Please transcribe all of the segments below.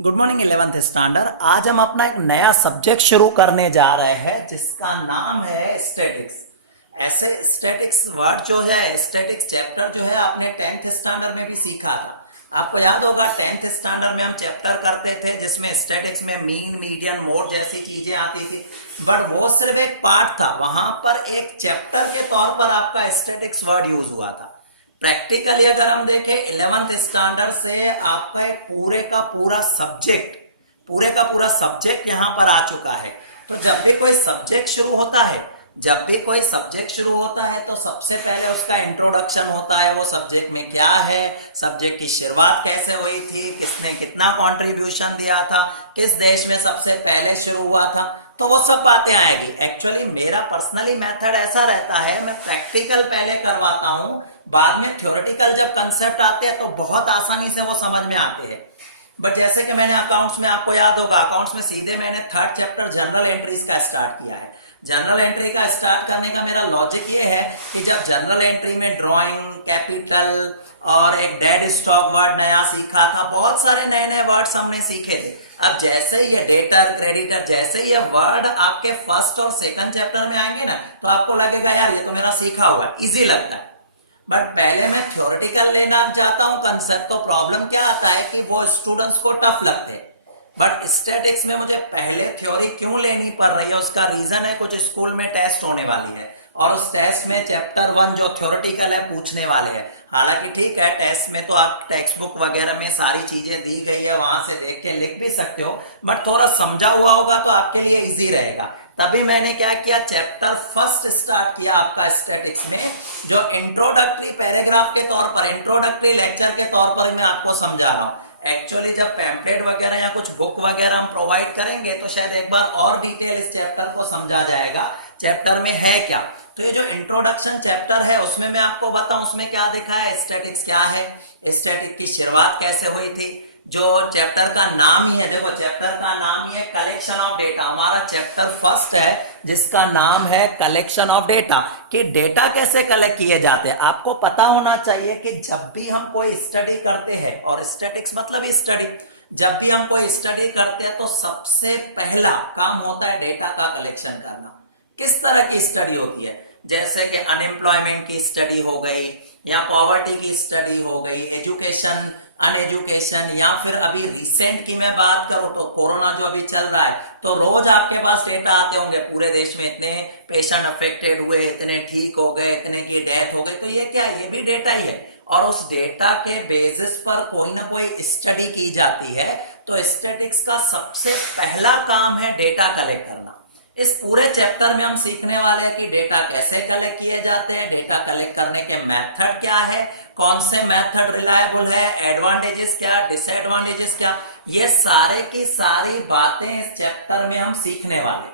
Good morning 11th standard. आज हम अपना एक नया सब्जेक्ट शुरू करने जा रहे हैं जिसका नाम है स्टैटिक्स। ऐसे स्टैटिक्स वर्ड जो है, स्टैटिक्स चैप्टर जो है आपने 10th स्टैंडर्ड में भी सीखा था। आपको याद होगा 10th स्टैंडर्ड में हम चैप्टर करते थे जिसमें स्टैटिक्स में मीन, मीडियन, मोड जैसी चीजें आती थी, बट वो सिर्फ एक पार्ट था। वहां पर एक चैप्टर के तौर पर आपका स्टैटिक्स वर्ड यूज हुआ था। प्रैक्टिकली अगर हम देखें 11th स्टैंडर्ड से आपका एक पूरे का पूरा सब्जेक्ट यहाँ पर आ चुका है। तो जब भी कोई सब्जेक्ट शुरू होता है तो सबसे पहले उसका इंट्रोडक्शन होता है। वो सब्जेक्ट में क्या है, सब्जेक्ट की शुरुआत कैसे हुई थी, किसने कितना कंट्रीब्यूशन दिया था, किस देश में सबसे पहले शुरू हुआ था, तो वो सब बातें आएगी। एक्चुअली मेरा पर्सनली मेथड ऐसा रहता है, मैं प्रैक्टिकल पहले करवाता हूँ, बाद में थ्योरेटिकल जब कंसेप्ट आते हैं तो बहुत आसानी से वो समझ में आते हैं। बट जैसे कि मैंने अकाउंट्स में, आपको याद होगा अकाउंट्स में सीधे मैंने 3rd चैप्टर जनरल एंट्रीज का स्टार्ट किया है। जनरल एंट्री का स्टार्ट करने का मेरा लॉजिक ये है कि जब जनरल एंट्री में ड्राइंग, कैपिटल और एक डेड स्टॉक वर्ड नया सीखा था, बहुत सारे नए नए वर्ड्स हमने सीखे थे। अब जैसे ये डेटर, क्रेडिटर, जैसे ये वर्ड आपके फर्स्ट और सेकंड चैप्टर में आएंगे ना, तो आपको लगेगा यार ये तो मेरा सीखा हुआ, इजी लगता है। बट पहले मैं थ्योरेटिकल लेना चाहता हूं कंसेप्ट, तो प्रॉब्लम क्या आता है कि वो स्टूडेंट्स को टफ लगते हैं। बट स्टैटिक्स में मुझे पहले थ्योरी क्यों लेनी पड़ रही है, उसका रीजन है कुछ स्कूल में टेस्ट होने वाली है और उस टेस्ट में चैप्टर 1 जो थ्योरेटिकल है पूछने वाले हैं। हालांकि ठीक है, टेस्ट में तो आप टेक्स्ट बुक वगैरह में सारी चीजें दी गई है, वहां से देख के लिख भी सकते हो, बट थोड़ा समझा हुआ होगा तो आपके लिए इजी रहेगा। तभी मैंने क्या किया, चैप्टर फर्स्ट स्टार्ट किया आपका स्टैटिक्स में, जो इंट्रोडक्टरी पैराग्राफ के तौर पर, इंट्रोडक्टरी लेक्चर के तौर पर मैं आपको समझा रहा हूं। एक्चुअली जब पैम्पलेट वगैरह या कुछ बुक वगैरह हम प्रोवाइड करेंगे तो शायद एक बार और डिटेल इस चैप्टर को समझा जाएगा, चैप्टर में है क्या। तो ये जो इंट्रोडक्शन चैप्टर है उसमें मैं आपको बताऊं उसमें क्या दिखा है, स्टैटिक्स क्या है, स्टैटिक की शुरुआत कैसे हुई थी। जो चैप्टर का नाम ही है, देखो चैप्टर का नाम ही है कलेक्शन ऑफ डेटा। हमारा चैप्टर फर्स्ट है जिसका नाम है कलेक्शन ऑफ डेटा, कि डेटा कैसे कलेक्ट किए जाते हैं। आपको पता होना चाहिए कि जब भी हम कोई स्टडी करते हैं, और स्टैटिक्स मतलब स्टडी, जब भी हम कोई स्टडी करते हैं तो सबसे पहला काम होता है डेटा का कलेक्शन करना। किस तरह की स्टडी होती है, जैसे कि अनएम्प्लॉयमेंट की स्टडी हो गई, या पॉवर्टी की स्टडी हो गई, एजुकेशन, अनएजुकेशन, या फिर अभी रिसेंट की मैं बात करूं तो कोरोना जो अभी चल रहा है, तो रोज आपके पास डेटा आते होंगे पूरे देश में, इतने पेशेंट अफेक्टेड हुए, इतने ठीक हो गए, इतने की डेथ हो गई, तो ये क्या है, ये भी डेटा ही है। और उस डेटा के बेसिस पर कोई ना कोई स्टडी की जाती है। तो स्टैटिक्स का सबसे पहला काम है डेटा कलेक्ट करना। इस पूरे चैप्टर में हम सीखने वाले हैं कि डेटा कैसे कलेक्ट किए जाते हैं, डेटा कलेक्ट करने के मेथड क्या है, कौन से मेथड रिलायबल है, एडवांटेजेस क्या, डिसएडवांटेजेस क्या, ये सारे की सारी बातें इस चैप्टर में हम सीखने वाले।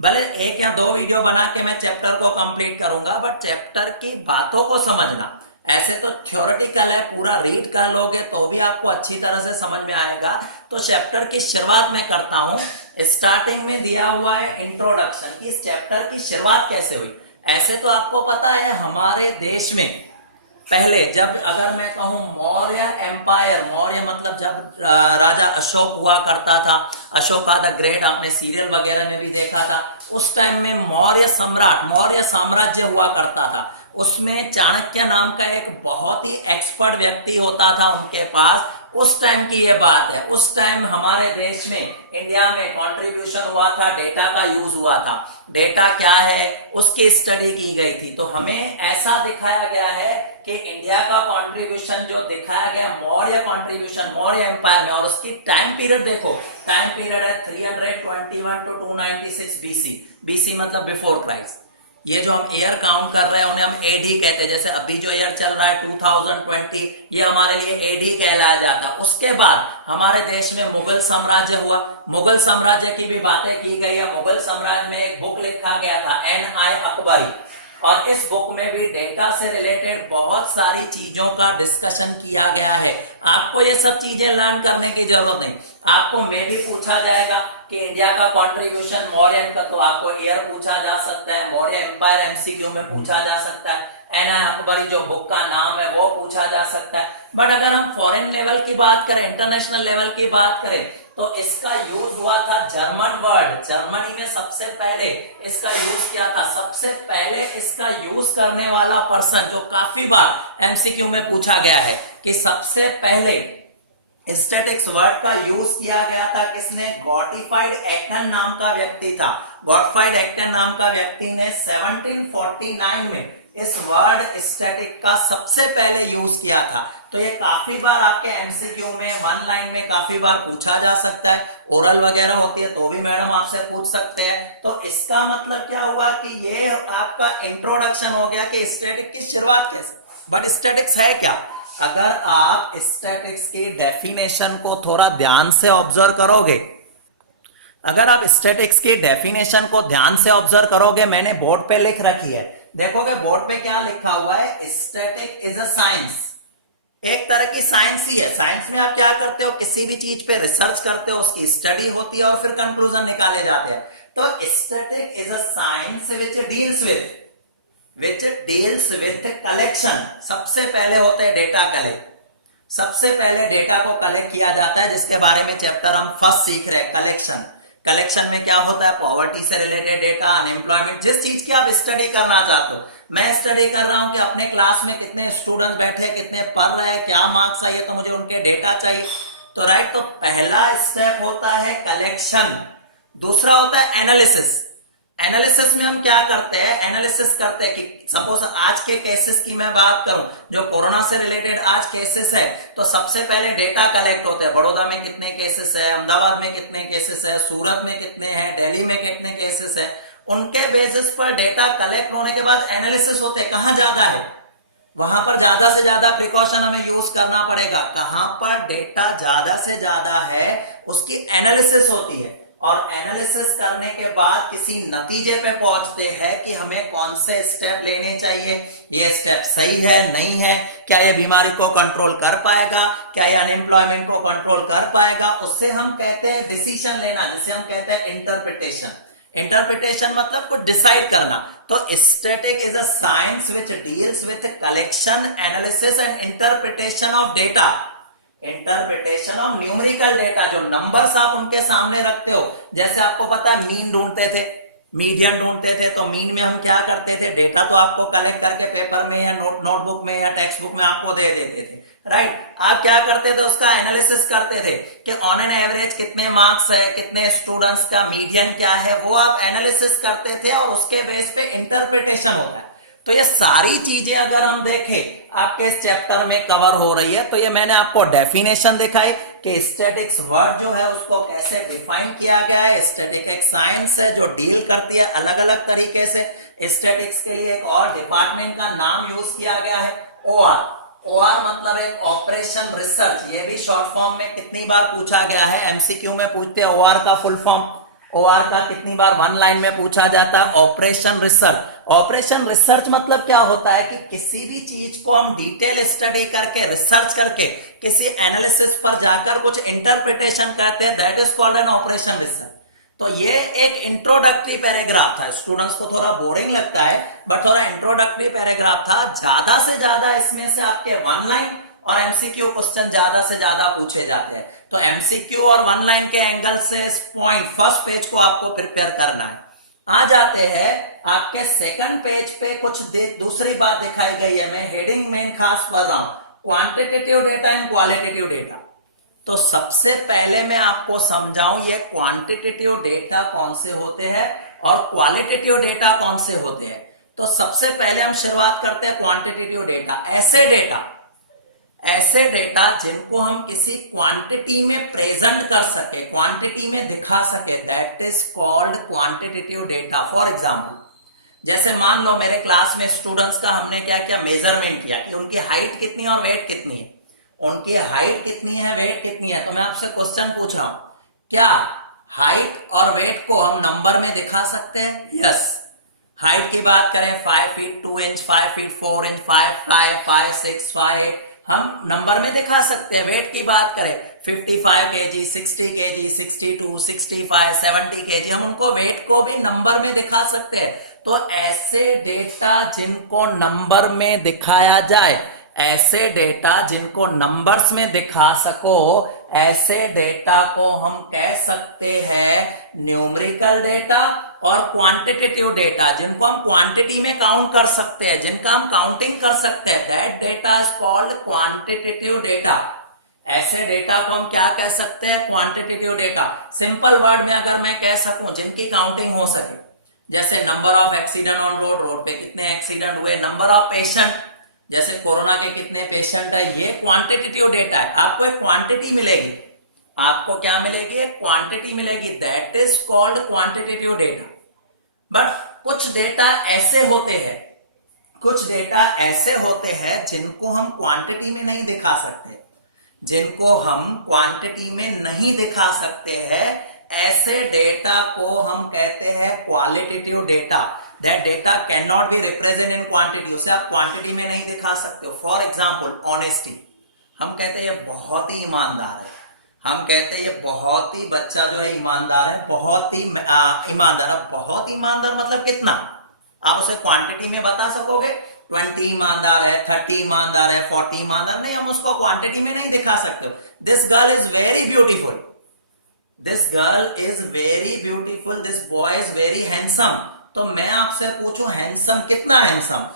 भले 1 या 2 वीडियो बना के मैं चैप्टर को कंप्लीट करूंगा, बट चैप्टर की बातों को समझना, ऐसे तो थ्योरेटिकल है, पूरा रीड कर लोगे तो भी आपको अच्छी तरह से समझ में आएगा। तो चैप्टर की शुरुआत में करता हूं। स्टार्टिंग में दिया हुआ है इंट्रोडक्शन, कि इस चैप्टर की शुरुआत कैसे हुई। ऐसे तो आपको पता है हमारे देश में पहले, जब अगर मैं कहूं मौर्य एम्पायर, मौर्य मतलब जब राजा अशोक हुआ करता था, अशोका द ग्रेट, आपने सीरियल वगैरह में भी देखा था, उस टाइम में मौर्य सम्राट, मौर्य साम्राज्य हुआ करता था। उसमें चाणक्य नाम का एक बहुत ही एक्सपर्ट व्यक्ति होता था उनके पास। उस टाइम की ये बात है, उस टाइम हमारे देश में, इंडिया में कंट्रीब्यूशन हुआ था, डेटा का यूज हुआ था। डेटा क्या है उसकी स्टडी की गई थी। तो हमें ऐसा दिखाया गया है कि इंडिया का कंट्रीब्यूशन जो दिखाया गया, मौर्य कंट्रीब्यूशन, मौर्य एम्पायर में, और उसकी टाइम पीरियड देखो, टाइम पीरियड है 321 टू 296 बीसी। बीसी मतलब बिफोर क्राइस्ट। ये जो हम ईयर काउंट कर रहे हैं उन्हें हम एडी कहते हैं। जैसे अभी जो ईयर चल रहा है 2020, ये हमारे लिए एडी कहलाया जाता है। उसके बाद हमारे देश में मुगल साम्राज्य हुआ। मुगल साम्राज्य की भी बातें की गई है। मुगल साम्राज्य में एक बुक लिखा गया था एन.आई. अकबरी, और इस बुक में भी डेटा से रिलेटेड बहुत सारी चीजों का डिस्कशन किया गया है। आपको ये सब चीजें लर्न करने की जरूरत नहीं, आपको में भी पूछा जाएगा कि इंडिया का कंट्रीब्यूशन मौर्यन का, तो आपको ईयर पूछा जा सकता है, मौर्य एम्पायर एमसीक्यू में पूछा जा सकता है, एना अकबरी जो बुक का नाम है वो पूछा जा सकता है। बट अगर हम फॉरेन लेवल की बात करें, इंटरनेशनल लेवल की बात करें, तो इसका यूज हुआ था जर्मन वर्ड, जर्मनी में सबसे पहले इसका यूज किया था। सबसे पहले इसका यूज करने वाला पर्सन जो काफी बार एमसीक्यू में पूछा गया है कि सबसे पहले स्टैटिक्स वर्ड का यूज किया गया था किसने? गॉटफ्राइड एक्टन नाम का व्यक्ति था। गॉटफ्राइड एक्टन नाम का व्यक्ति ने 1749 में इस वर्ड स्टैटिक का सबसे पहले यूज किया था। तो ये काफी बार आपके एमसीक्यू में वन लाइन में काफी बार पूछा जा सकता है, ओरल वगैरह होती है तो भी मैडम आपसे पूछ सकते हैं। तो इसका मतलब क्या हुआ कि ये आपका इंट्रोडक्शन हो गया कि स्टैटिक की शुरुआत कैसे। बट स्टैटिक्स है क्या? अगर आप स्टैटिक्स की डेफिनेशन को थोड़ा ध्यान से ऑब्जर्व करोगे, अगर आप स्टैटिक्स की डेफिनेशन को ध्यान से ऑब्जर्व करोगे, मैंने बोर्ड पे लिख रखी है, देखोगे बोर्ड पे क्या लिखा हुआ है? Static is a science. एक तरह की साइंस ही है। साइंस में आप क्या करते हो? किसी भी चीज पे रिसर्च करते हो, उसकी स्टडी होती है और फिर कंक्लूजन निकाले जाते हैं। तो static is a science which deals with collection। सबसे पहले होते हैं डेटा कलेक्ट, सबसे पहले डेटा को कलेक्ट किया जाता है, जिसके बारे में चैप्टर हम फर्स्ट सीख रहे हैं, कलेक्शन। कलेक्शन में क्या होता है? पॉवर्टी से रिलेटेड डेटा, अनएम्प्लॉयमेंट, जिस चीज की आप स्टडी करना चाहते हो। मैं स्टडी कर रहा हूं कि अपने क्लास में कितने स्टूडेंट बैठे, कितने पढ़ रहे हैं, क्या मार्क्स आए, तो मुझे उनके डेटा चाहिए। तो राइट, तो पहला स्टेप होता है कलेक्शन। दूसरा होता है एनालिसिस। एनालिसिस में हम क्या करते हैं? एनालिसिस करते हैं कि सपोज आज के केसेस की मैं बात करूं, जो कोरोना से रिलेटेड आज केसेस है, तो सबसे पहले डेटा कलेक्ट होते हैं। बड़ौदा में कितने केसेस है, अहमदाबाद में कितने केसेस है, सूरत में कितने हैं, दिल्ली में कितने केसेस है, उनके बेसिस पर डेटा कलेक्ट होने के बाद एनालिसिस होते हैं। कहां ज्यादा है, वहां पर ज्यादा से ज्यादा प्रिकॉशन हमें यूज करना पड़ेगा। कहां पर डेटा ज्यादा से ज्यादा है उसकी एनालिसिस होती है, और एनालिसिस करने के बाद किसी नतीजे पे पहुंचते हैं कि हमें कौन से स्टेप लेने चाहिए, ये स्टेप सही है नहीं है, क्या ये बीमारी को कंट्रोल कर पाएगा, क्या ये अनएम्प्लॉयमेंट को कंट्रोल कर पाएगा। उससे हम कहते हैं डिसीजन लेना, जिसे हम कहते हैं इंटरप्रिटेशन। इंटरप्रिटेशन मतलब कुछ डिसाइड करना। तो static is a science which deals with collection, analysis and interpretation of data. Interpretation of numerical data, जो नंबर्स आप उनके सामने रखते हो। जैसे आपको पता है मीन ढूंढते थे, मीडियन ढूंढते थे, तो मीन में हम क्या करते थे? डेटा तो आपको कलेक्ट करके पेपर में या नोटबुक में या टेक्स्ट बुक में आपको दे देते थे, राइट। आप क्या करते थे? उसका एनालिसिस करते थे कि ऑन एन एवरेज कितने मार्क्स है, कितने स्टूडेंट्स का मीडियन क्या है, वो आप एनालिसिस करते थे, और उसके बेस पे इंटरप्रिटेशन होता है। तो ये सारी चीजें अगर हम देखें आपके इस चैप्टर में कवर हो रही है। तो ये मैंने आपको डेफिनेशन दिखाई कि स्टैटिक्स वर्ड जो है उसको कैसे डिफाइन किया गया है। स्टैटिक एक साइंस है जो डील करती है अलग अलग तरीके से। स्टैटिक्स के लिए एक और डिपार्टमेंट का नाम यूज किया गया है, ओआर। ओआर मतलब एक ऑपरेशन रिसर्च। ये भी शॉर्ट फॉर्म में कितनी बार पूछा गया है, एमसीक्यू में पूछते हैं ओआर का फुल फॉर्म। ओआर का कितनी बार वन लाइन में पूछा जाता है? Operation research. ऑपरेशन रिसर्च मतलब क्या होता है कि किसी भी चीज को हम डिटेल स्टडी करके, रिसर्च करके, किसी एनालिसिस पर जाकर कुछ इंटरप्रिटेशन करते हैं, that is called an operation research. तो ये एक इंट्रोडक्टरी पैराग्राफ था। स्टूडेंट्स को थोड़ा बोरिंग लगता है, बट थोड़ा इंट्रोडक्टरी पैराग्राफ था। ज्यादा से ज्यादा इसमें से आपके वन लाइन और एमसीक्यू क्वेश्चन ज्यादा से ज्यादा पूछे जाते हैं। तो एमसीक्यू और वन लाइन के एंगल से इस पॉइंट फर्स्ट पेज को आपको प्रिपेयर करना है। आ जाते हैं आपके सेकंड पेज पे, कुछ दूसरी बात दिखाई गई है। मैं हेडिंग में खास पढ़ रहा हूं, quantitative data and qualitative data. तो सबसे पहले मैं आपको समझाऊं ये क्वांटिटेटिव डेटा कौन से होते हैं और क्वालिटेटिव डेटा कौन से होते हैं। तो सबसे पहले हम शुरुआत करते हैं क्वांटिटेटिव डेटा। ऐसे डेटा जिनको हम किसी क्वांटिटी में प्रेजेंट कर सके, क्वांटिटी में दिखा सके, that is called quantitative data. For example, जैसे मान लो मेरे क्लास में स्टूडेंट्स का हमने क्या किया, मेजरमेंट किया कि उनकी हाइट कितनी है और वेट कितनी है। उनकी हाइट कितनी है, वेट कितनी है। तो मैं आपसे क्वेश्चन पूछ रहा हूं, क्या हाइट और वेट को हम नंबर में दिखा सकते हैं? यस। हाइट की बात करें 5 फीट 2 इंच, 5 फीट 4 इंच, 5 5 6 5 8 हम नंबर में दिखा सकते हैं। वेट की बात करें 55 केजी, 60 केजी, 62, 65, 70 केजी, हम उनको वेट को भी नंबर में दिखा सकते हैं। तो ऐसे डेटा जिनको नंबर में दिखाया जाए, ऐसे डेटा जिनको नंबर्स में दिखा सको, ऐसे डेटा को हम कह सकते हैं न्यूमेरिकल डेटा। और क्वांटिटेटिव डेटा जिनको हम क्वांटिटी में काउंट कर सकते हैं, जिनका हम काउंटिंग कर सकते हैं, that data is called quantitative data. ऐसे डेटा को हम क्या कह सकते हैं? Quantitative data. सिंपल वर्ड में अगर मैं कह सकूं, जिनकी काउंटिंग हो सके, जैसे number of accident on road, road पे कितने एक्सीडेंट हुए, नंबर ऑफ पेशेंट, जैसे कोरोना के कितने पेशेंट है, ये क्वांटिटेटिव डेटा है। आपको एक क्वांटिटी मिलेगी, आपको क्या मिलेगी? एक क्वांटिटी मिलेगी, that is called quantitative data. But कुछ डेटा ऐसे होते हैं, कुछ डेटा ऐसे होते हैं जिनको हम क्वांटिटी में नहीं दिखा सकते, जिनको हम क्वांटिटी में नहीं दिखा सकते हैं, ऐसे डेटा को हम कहते हैं qualitative data. That data can not be represent in quantity, उसे आप क्वांटिटी में नहीं दिखा सकते हो। फॉर एग्जाम्पल ऑनेस्टी, हम कहते हैं ये बहुत ही ईमानदार है, हम कहते हैं ये बहुत ही बच्चा जो है ईमानदार है, बहुत ही ईमानदार है। बहुत ईमानदार मतलब कितना? आप उसे क्वांटिटी में बता सकोगे? 20 ईमानदार है, 30 ईमानदार है, 40 ईमानदार नहीं, हम उसको क्वांटिटी में नहीं दिखा सकते। This girl is very beautiful, this girl is very beautiful, this boy is very handsome. तो मैं आपसे पूछूं हैंडसम कितना हैंडसम,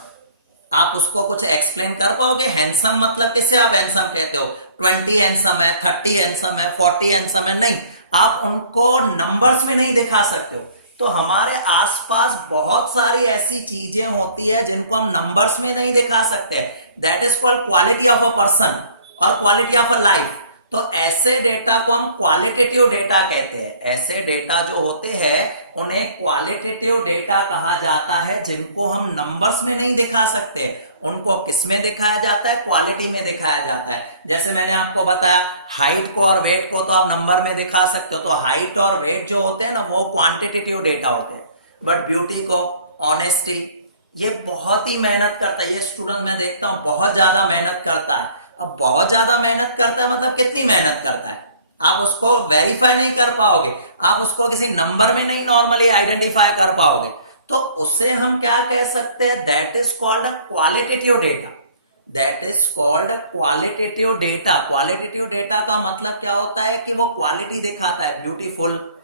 आप उसको कुछ एक्सप्लेन कर पाओगे? हैंडसम मतलब किसे आप हैंडसम कहते हो? 20 हैंडसम है, 30 हैंडसम है, 40 हैंडसम है, नहीं, आप उनको नंबर्स में नहीं दिखा सकते हो। तो हमारे आसपास बहुत सारी ऐसी चीजें होती है जिनको हम नंबर्स में नहीं दिखा सकते, that is called quality of a person और क्वालिटी ऑफ अ लाइफ। तो ऐसे डेटा को हम क्वालिटेटिव डेटा कहते हैं। ऐसे डेटा जो होते हैं उन्हें क्वालिटेटिव डेटा कहा जाता है, जिनको हम नंबर्स में नहीं दिखा सकते। उनको किस में दिखाया जाता है? क्वालिटी में दिखाया जाता है। जैसे मैंने आपको बताया हाइट को और वेट को तो आप नंबर में दिखा सकते हो, तो हाइट और वेट जो होते हैं ना वो क्वांटिटेटिव डेटा होते हैं। बट ब्यूटी को, ऑनेस्टी, ये बहुत ही मेहनत करता है। ये स्टूडेंट मैं देखता हूं बहुत ज्यादा मेहनत करता है। अब बहुत ज्यादा मेहनत करता है मतलब कितनी मेहनत करता है? आप उसको वेरीफाई नहीं कर पाओगे, आप उसको किसी नंबर में नहीं नॉर्मली आइडेंटिफाई कर पाओगे। तो उसे हम क्या कह सकते हैं? That is called qualitative data, that is called qualitative data. Qualitative data का मतलब क्या होता है कि वो क्वालिटी दिखाता है, ब्यूटीफुल,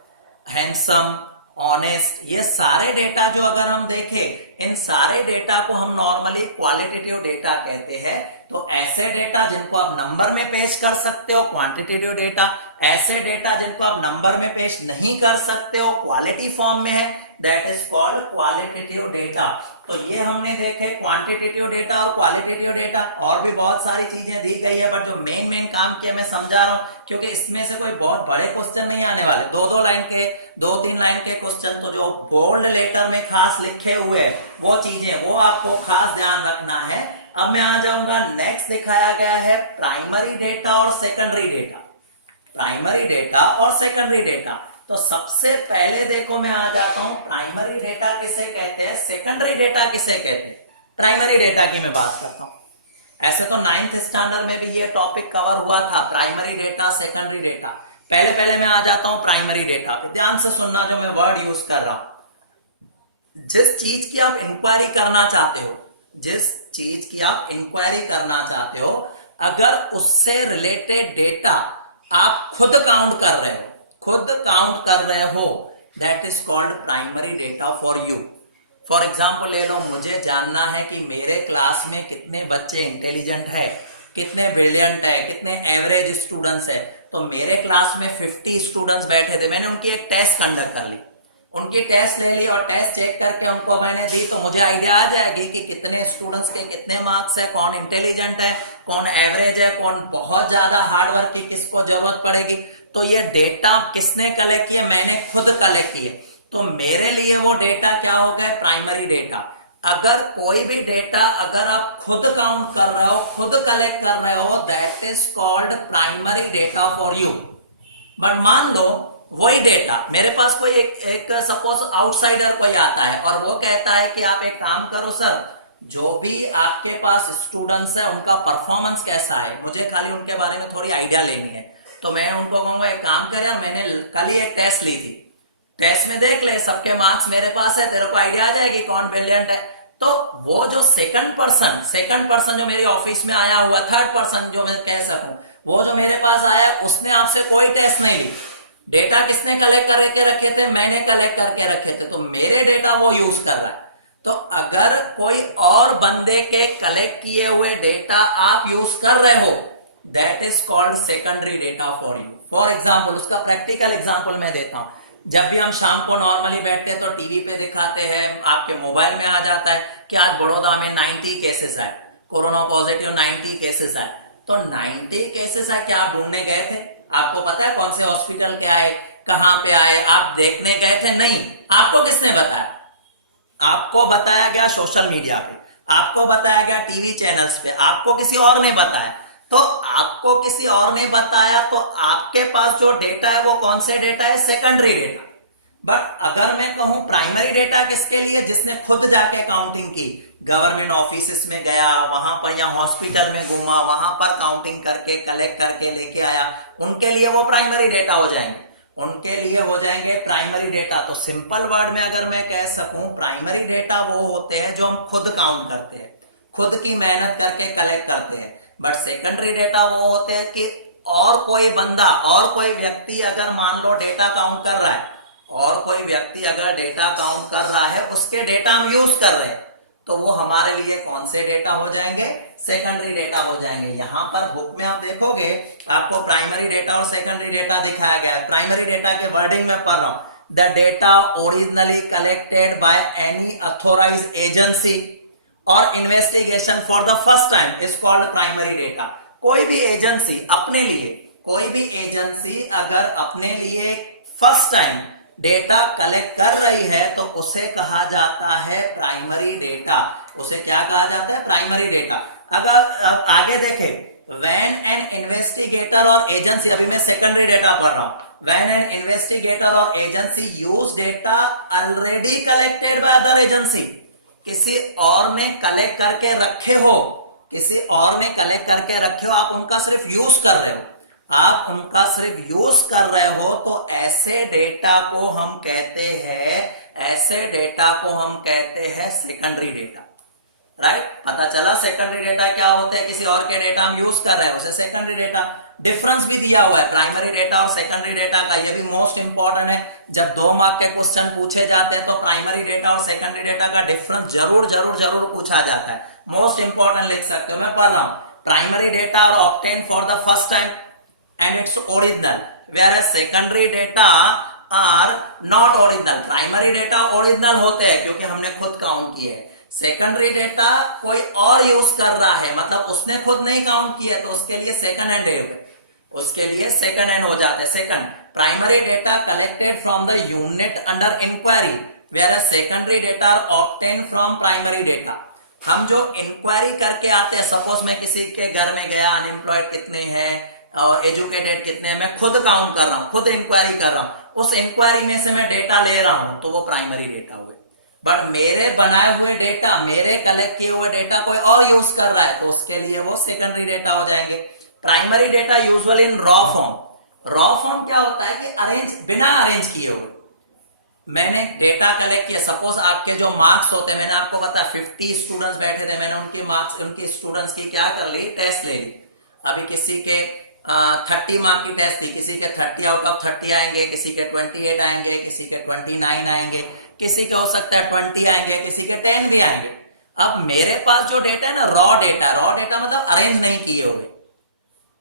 हैंडसम, ऑनेस्ट, ये सारे डेटा जो अगर हम देखें, इन सारे डेटा को हम नॉर्मली क्वालिटेटिव डेटा कहते हैं। तो ऐसे डेटा जिनको आप नंबर में पेश कर सकते हो, क्वांटिटेटिव डेटा। ऐसे डेटा जिनको आप नंबर में पेश नहीं कर सकते हो, क्वालिटी फॉर्म में है, that is called qualitative data. तो ये हमने देखे क्वांटिटेटिव डेटा और क्वालिटेटिव डेटा। और भी बहुत सारी चीजें दी गई है, बट जो मेन काम किया मैं समझा रहा हूं, क्योंकि इसमें से कोई बहुत बड़े क्वेश्चन नहीं आने वाले। 2-2 लाइन के, 2-3 लाइन के क्वेश्चन, तो जो बोल्ड लेटर में खास लिखे हुए वो चीजें, वो आपको खास ध्यान रखना है। अब मैं आ जाऊंगा, नेक्स्ट दिखाया गया है प्राइमरी डेटा और सेकेंडरी डेटा। प्राइमरी डेटा और सेकेंडरी डेटा। तो सबसे पहले देखो मैं आ जाता हूं, प्राइमरी डेटा किसे कहते हैं, सेकेंडरी डेटा किसे कहते हैं। प्राइमरी डेटा की मैं बात करता हूं। ऐसे तो 9th स्टैंडर्ड में भी ये टॉपिक कवर हुआ था, प्राइमरी डेटा, सेकेंडरी डेटा। पहले मैं आ जाता हूं प्राइमरी डेटा पे। ध्यान से सुनना जो मैं वर्ड यूज कर रहा हूं। जिस चीज की आप इंक्वायरी करना चाहते हो, जिस चीज की आप इंक्वायरी करना चाहते हो, अगर उससे रिलेटेड डेटा आप खुद काउंट कर रहे हो, खुद काउंट कर रहे हो, that is called primary data for you. For example ले लो, मुझे जानना है कि मेरे क्लास में कितने बच्चे इंटेलिजेंट है, कितने ब्रिलियंट है, कितने एवरेज स्टूडेंट्स है। तो मेरे क्लास में 50 स्टूडेंट्स बैठे थे, मैंने उनकी एक टेस्ट कंडक्ट कर ली, उनकी टेस्ट ले ली और टेस्ट चेक करके उनको मैंने दी, तो मुझे आइडिया आ जाएगी कि कितने स्टूडेंट्स के कितने मार्क्स है, कौन इंटेलिजेंट है, कौन एवरेज है, कौन बहुत ज्यादा हार्ड वर्क की, किसको जरूरत पड़ेगी। तो ये डेटा किसने कलेक्ट किए? मैंने खुद कलेक्ट किए। तो मेरे लिए वो डेटा क्या हो गए? Primary data. अगर कोई भी डेटा अगर आप खुद काउंट कर रहे हो, खुद कलेक्ट कर रहे हो, that is called primary data for you. But मान लो वही डेटा मेरे पास कोई एक सपोज आउटसाइडर कोई आता है और वो कहता है कि आप एक काम करो सर, जो भी आपके पास स्टूडेंट्स है उनका परफॉर्मेंस कैसा है, मुझे खाली उनके बारे में थोड़ी आइडिया लेनी है। तो मैं उनको कहूंगा एक काम कर यार, मैंने कल ही एक टेस्ट ली थी, टेस्ट में देख ले, सबके मार्क्स मेरे पास है, तेरे को आइडिया आ जाएगी कौन ब्रिलियंट है। तो वो जो सेकंड पर्सन जो मेरे ऑफिस में आया हुआ, थर्ड पर्सन जो मैं कह सकूं, वो जो मेरे पास आया, उसने आपसे कोई टेस्ट नहीं ली। डेटा किसने कलेक्ट करके रखे थे? मैंने कलेक्ट करके रखे थे, तो मेरे डेटा वो यूज कर रहा है। तो अगर कोई और बंदे के कलेक्ट किए हुए डेटा आप यूज कर रहे हो, that is called secondary data for you. For example, उसका प्रैक्टिकल एग्जाम्पल मैं देता हूं। जब भी हम शाम को नॉर्मली बैठते हैं तो टीवी पे दिखाते हैं, आपके मोबाइल में आ जाता है कि आज बड़ौदा में 90 केसेस आए, कोरोना पॉजिटिव 90 केसेस आए। तो 90 केसेस आए, क्या आप ढूंढने गए थे? आपको पता है कौन से हॉस्पिटल के आए, कहां पे आए? आप देखने गए थे? नहीं। आपको किसने बताया? आपको बताया गया सोशल मीडिया पे, आपको बताया गया टीवी चैनल्स पे, आपको किसी और ने बताया। तो आपको किसी और ने बताया तो आपके पास जो डेटा है वो कौन से डेटा है? Secondary data. बट अगर मैं कहूं प्राइमरी डेटा किसके लिए? जिसने खुद जाके काउंटिंग की, गवर्नमेंट ऑफिस में गया, वहां पर या हॉस्पिटल में घूमा, वहां पर काउंटिंग करके कलेक्ट करके लेके आया, उनके लिए वो प्राइमरी डेटा हो जाएंगे, उनके लिए हो जाएंगे प्राइमरी डेटा। तो सिंपल वर्ड में अगर मैं कह सकूं, प्राइमरी डेटा वो होते हैं जो हम खुद काउंट करते हैं, खुद की मेहनत करके कलेक्ट करते हैं। बट सेकेंडरी डेटा वो होते हैं कि और कोई बंदा, और कोई व्यक्ति अगर मान लो डेटा काउंट कर रहा है, और कोई व्यक्ति अगर डेटा काउंट कर रहा है, उसके डेटा हम यूज कर रहे हैं, तो वो हमारे लिए कौन से डेटा हो जाएंगे? सेकेंडरी डेटा हो जाएंगे। यहां पर बुक में आप देखोगे, आपको प्राइमरी डेटा और सेकेंडरी डेटा दिखाया गया है। प्राइमरी डेटा के वर्डिंग में पढ़ रहा हूं, the data originally collected by any authorised agency or investigation for the first time is called primary data. कोई भी एजेंसी अपने लिए, कोई भी एजेंसी अगर अपने लिए फर्स्ट टाइम डेटा कलेक्ट कर रही है तो उसे कहा जाता है प्राइमरी डेटा। उसे क्या कहा जाता है? Primary data. अगर आगे देखें, व्हेन एन इन्वेस्टिगेटर और एजेंसी, अभी मैं सेकेंडरी डेटा पढ़ रहा हूं, व्हेन एन इन्वेस्टिगेटर और agency use data already collected by other agency, किसी और ने कलेक्ट करके रखे हो, किसी और ने कलेक्ट करके रखे हो, आप उनका सिर्फ यूज कर रहे हो, आप उनका सिर्फ यूज कर रहे हो, तो ऐसे डेटा को हम कहते हैं, ऐसे डेटा को हम कहते हैं सेकेंडरी डेटा। राइट? पता चला सेकेंडरी डेटा क्या होते हैं? किसी और के डेटा हम यूज कर रहे हैं, उसे सेकेंडरी डेटा। डिफरेंस भी दिया हुआ है प्राइमरी डेटा और सेकेंडरी डेटा का, ये भी मोस्ट इंपॉर्टेंट है। जब 2 मार्क के क्वेश्चन पूछे जाते हैं तो प्राइमरी डेटा और सेकेंडरी डेटा का डिफरेंस जरूर जरूर जरूर पूछा जाता है। मोस्ट इंपॉर्टेंट लिख सकते हो, मैं पढ़ रहा हूं, primary data are obtained for the first time and it's original, whereas secondary data are not original। Primary data original होते हैं क्योंकि हमने खुद काउंट किए हैं, सेकेंडरी डेटा कोई और यूज कर रहा है, मतलब उसने खुद नहीं काउंट किया, तो उसके लिए सेकंड हैंड डेटा, उसके लिए सेकंड हैंड हो जाते हैं। Second, primary data collected from the unit under inquiry, whereas secondary data are obtained from primary data। हम जो इंक्वायरी करके आते हैं, सपोज मैं किसी के घर में गया, अनएम्प्लॉयड कितने हैं और एजुकेटेड कितने हैं, मैं खुद काउंट कर रहा हूं, खुद इंक्वायरी कर रहा हूं, उस इंक्वायरी में से मैं डेटा ले रहा हूं, तो वो प्राइमरी डेटा हुए। बट मेरे बनाए हुए डेटा, मेरे कलेक्ट किए हुए डेटा कोई और यूज कर रहा है, तो उसके लिए वो सेकेंडरी डेटा हो जाएंगे। Primary data usually in raw form. Raw form क्या होता है कि अरेंज, बिना अरेंज किए हुए मैंने डेटा कलेक्ट किया। सपोज आपके जो मार्क्स होते हैं, मैंने आपको बताया 50 स्टूडेंट्स बैठे थे, मैंने उनकी मार्क्स, उनकी स्टूडेंट्स की क्या कर ली, टेस्ट ले ली। अभी किसी के 30 मार्क की टेस्ट थी, किसी के 30 आउट ऑफ 30 आएंगे, किसी के 28 आएंगे, किसी के 29 आएंगे, किसी के हो सकता है 20 आएंगे, किसी के 10 भी आएंगे। अब मेरे पास जो डेटा है ना, रॉ डेटा, रॉ डेटा मतलब अरेंज नहीं किए हुए,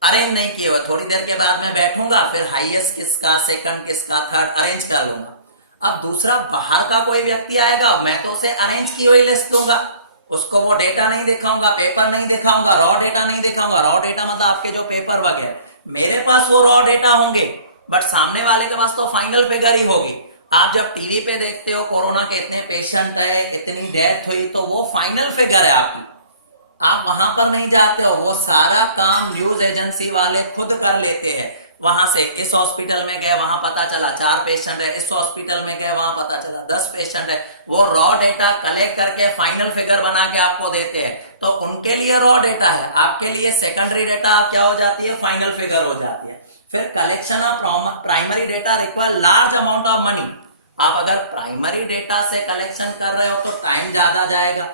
अरेंज नहीं किए हुए। थोड़ी देर के बाद मैं बैठूंगा, फिर हाईएस्ट किसका, सेकंड किसका, थर्ड अरेंज कर लूंगा। अब दूसरा बाहर का कोई व्यक्ति आएगा, मैं तो उसे अरेंज की हुई लिस्ट दूंगा, उसको वो डेटा नहीं दिखाऊंगा, पेपर नहीं दिखाऊंगा, रॉ डेटा नहीं दिखाऊंगा। रॉ डेटा मतलब आपके जो पेपर वगैरह, मेरे पास वो रॉ डेटा होंगे, बट सामने वाले के पास तो फाइनल फिगर ही होगी। आप जब टीवी पे देखते हो कोरोना के इतने पेशेंट है, इतनी डेथ हुई, तो वो फाइनल फिगर है आपकी, आप वहां पर नहीं जाते हो, वो सारा काम न्यूज एजेंसी वाले खुद कर लेते हैं। वहां से इस हॉस्पिटल में गए, वहां पता चला 4 पेशेंट है, इस हॉस्पिटल में गए, वहां पता चला 10 पेशेंट है। वो रॉ डेटा कलेक्ट करके फाइनल फिगर बना के आपको देते हैं, तो उनके लिए रॉ डेटा है, आपके लिए सेकेंडरी डेटा क्या हो जाती है, फाइनल फिगर हो जाती है। फिर collection of primary data require large amount of money. आप अगर प्राइमरी डेटा से कलेक्शन कर रहे हो तो टाइम ज्यादा जाएगा,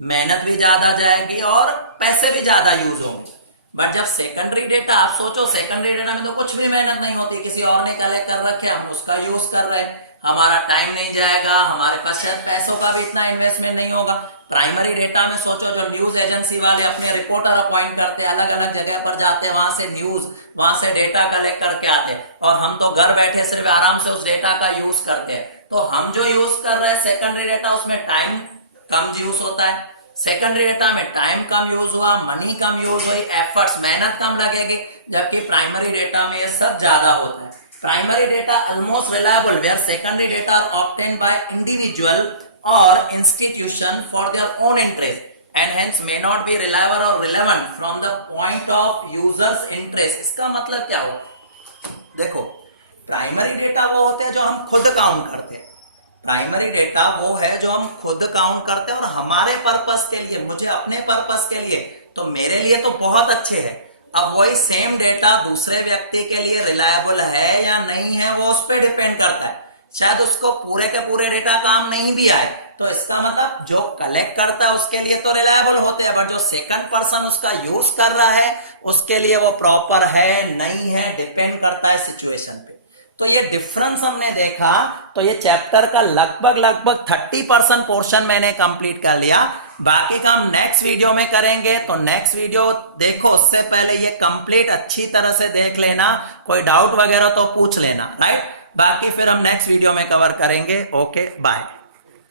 मेहनत भी ज्यादा जाएगी और पैसे भी ज्यादा यूज होंगे। बट जब सेकेंडरी डेटा, आप सोचो सेकेंडरी डेटा में तो कुछ भी मेहनत नहीं होती, किसी और ने कलेक्ट कर रखे, हम उसका यूज कर रहे हैं, हमारा टाइम नहीं जाएगा, हमारे पास शायद पैसों का भी इतना इन्वेस्टमेंट नहीं होगा। प्राइमरी डेटा में सोचो जो न्यूज एजेंसी वाले अपने रिपोर्टर अपॉइंट करते हैं, अलग अलग जगह पर जाते हैं, वहां से न्यूज, वहां से डेटा कलेक्ट करके आते हैं, और हम तो घर बैठे सिर्फ आराम से उस डेटा का यूज करते हैं। तो हम जो यूज कर रहे हैं सेकेंडरी डेटा, उसमें टाइम कम यूज होता है, सेकेंडरी डेटा में टाइम कम यूज हुआ, मनी कम यूज हुई, एफर्ट्स मेहनत कम लगेगी, जबकि प्राइमरी डेटा में ये सब ज्यादा होता है। Primary data almost reliable where secondary data are obtained by individual or institution for their own interest and hence may not be reliable or relevant from the point of users interest. इसका मतलब क्या हुआ, देखो primary data वो होते हैं जो हम खुद काउंट करते हैं, प्राइमरी डेटा वो है जो हम खुद काउंट करते हैं और हमारे पर्पस के लिए, मुझे अपने पर्पस के लिए, तो मेरे लिए तो बहुत अच्छे हैं। अब वही सेम डेटा दूसरे व्यक्ति के लिए रिलायबल है या नहीं है, वो उस पर डिपेंड करता है, शायद उसको पूरे के पूरे डेटा काम नहीं भी आए, तो इसका मतलब जो कलेक्ट करता है उसके लिए तो रिलायबल होते हैं, बट जो सेकंड पर्सन उसका यूज कर रहा है उसके लिए वो प्रॉपर है नहीं है, डिपेंड करता है सिचुएशन पे। तो ये डिफरेंस हमने देखा, तो ये चैप्टर का लगभग 30% पोर्शन मैंने कंप्लीट कर लिया, बाकी का हम नेक्स्ट वीडियो में करेंगे। तो नेक्स्ट वीडियो देखो, उससे पहले ये कंप्लीट अच्छी तरह से देख लेना, कोई डाउट वगैरह तो पूछ लेना, राइट। बाकी फिर हम नेक्स्ट वीडियो में कवर करेंगे। Okay, bye.